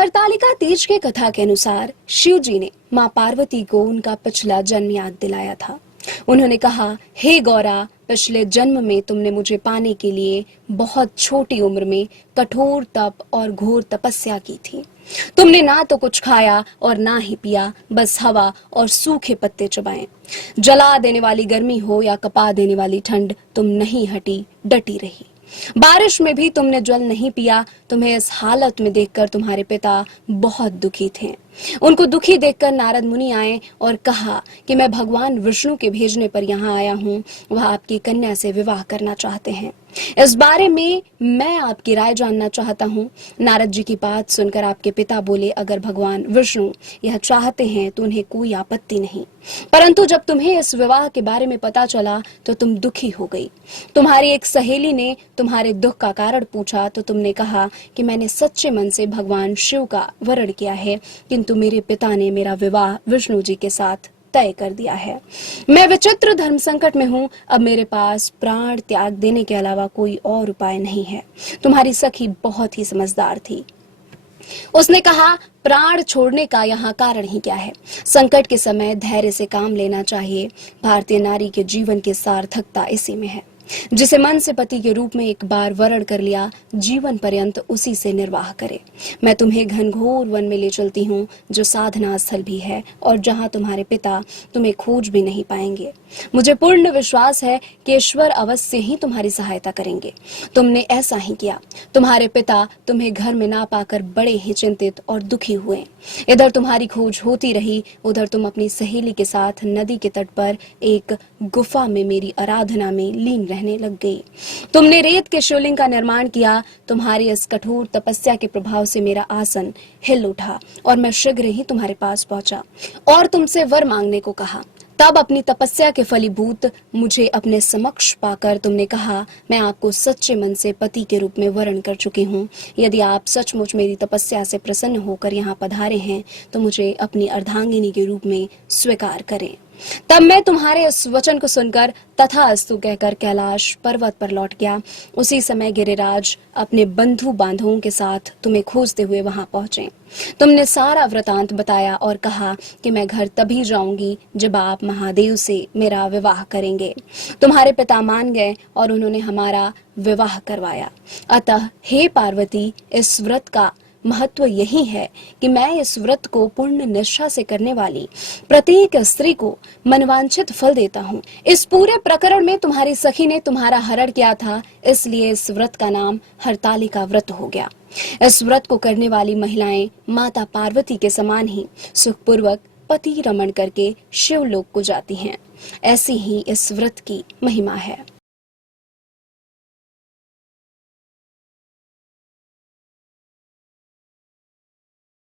हरतालिका तीज के कथा के अनुसार शिव जी ने मां पार्वती को उनका पिछला जन्म याद दिलाया था। उन्होंने कहा, हे गौरा, पिछले जन्म में तुमने मुझे पाने के लिए बहुत छोटी उम्र में कठोर तप और घोर तपस्या की थी। तुमने ना तो कुछ खाया और ना ही पिया, बस हवा और सूखे पत्ते चबाए। जला देने वाली गर्मी हो या कपा देने वाली ठंड, तुम नहीं हटी, डटी रही। बारिश में भी तुमने जल नहीं पिया। तुम्हें इस हालत में देखकर तुम्हारे पिता बहुत दुखी थे। उनको दुखी देखकर नारद मुनि आए और कहा कि मैं भगवान विष्णु के भेजने पर यहाँ आया हूँ। वह आपकी कन्या से विवाह करना चाहते हैं। इस बारे में मैं आपकी राय जानना चाहता हूँ। नारद जी की बात सुनकर आपके पिता बोले, अगर भगवान विष्णु यह चाहते हैं तो उन्हें कोई आपत्ति नहीं, परंतु जब तुम्हें इस विवाह के बारे में पता चला तो तुम दुखी हो गई। तुम्हारी एक सहेली ने तुम्हारे दुख का कारण पूछा तो तुमने कहा कि मैंने सच्चे मन से भगवान शिव का वरण किया है, किंतु मेरे पिता ने मेरा विवाह विष्णु जी के साथ तय कर दिया है। मैं विचित्र धर्म संकट में हूँ। अब मेरे पास प्राण त्याग देने के अलावा कोई और उपाय नहीं है। तुम्हारी सखी बहुत ही समझदार थी। उसने कहा, प्राण छोड़ने का यहाँ कारण ही क्या है? संकट के समय धैर्य से काम लेना चाहिए। भारतीय नारी के जीवन की सार्थकता इसी में है। जिसे मन से पति के रूप में एक बार वरण कर लिया, जीवन पर्यंत उसी से निर्वाह करे। मैं तुम्हें घनघोर वन में ले चलती हूँ, जो साधना स्थल भी है और जहाँ तुम्हारे पिता तुम्हें खोज भी नहीं पाएंगे। मुझे पूर्ण विश्वास है कि ईश्वर अवश्य ही तुम्हारी सहायता करेंगे। तुमने ऐसा ही किया। तुम्हारे पिता तुम्हें घर में ना पाकर बड़े ही चिंतित और दुखी हुए। इधर तुम्हारी खोज होती रही, उधर तुम अपनी सहेली के साथ नदी के तट पर एक गुफा में मेरी आराधना में लीन रहने लग गई। तुमने रेत के शिवलिंग का निर्माण किया। तुम्हारी इस कठोर तपस्या के प्रभाव से मेरा आसन हिल उठा और मैं शीघ्र ही तुम्हारे पास पहुंचा और तुमसे वर मांगने को कहा। तब अपनी तपस्या के फलीभूत मुझे अपने समक्ष पाकर तुमने कहा, मैं आपको सच्चे मन से पति के रूप में वरण कर चुकी हूँ। यदि आप सचमुच मेरी तपस्या से प्रसन्न होकर यहाँ पधारे हैं तो मुझे अपनी अर्धांगिनी के रूप में स्वीकार करें। तब मैं तुम्हारे इस वचन को सुनकर तथास्तु कहकर कैलाश पर्वत पर लौट गया। उसी समय गिरिराज अपने बंधु बांधवों के साथ तुम्हें खोजते हुए वहां पहुंचे। तुमने सारा वृतांत बताया और कहा कि मैं घर तभी जाऊंगी जब आप महादेव से मेरा विवाह करेंगे। तुम्हारे पिता मान गए और उन्होंने हमारा विवाह करवाया। अतः हे पार्वती, इस व्रत का महत्व यही है कि मैं इस व्रत को पूर्ण निष्ठा से करने वाली प्रत्येक स्त्री को मनवांछित फल देता हूँ। इस पूरे प्रकरण में तुम्हारी सखी ने तुम्हारा हरण किया था, इसलिए इस व्रत का नाम हरतालिका व्रत हो गया। इस व्रत को करने वाली महिलाएं माता पार्वती के समान ही सुखपूर्वक पति रमण करके शिवलोक को जाती हैं। ऐसी ही इस व्रत की महिमा है।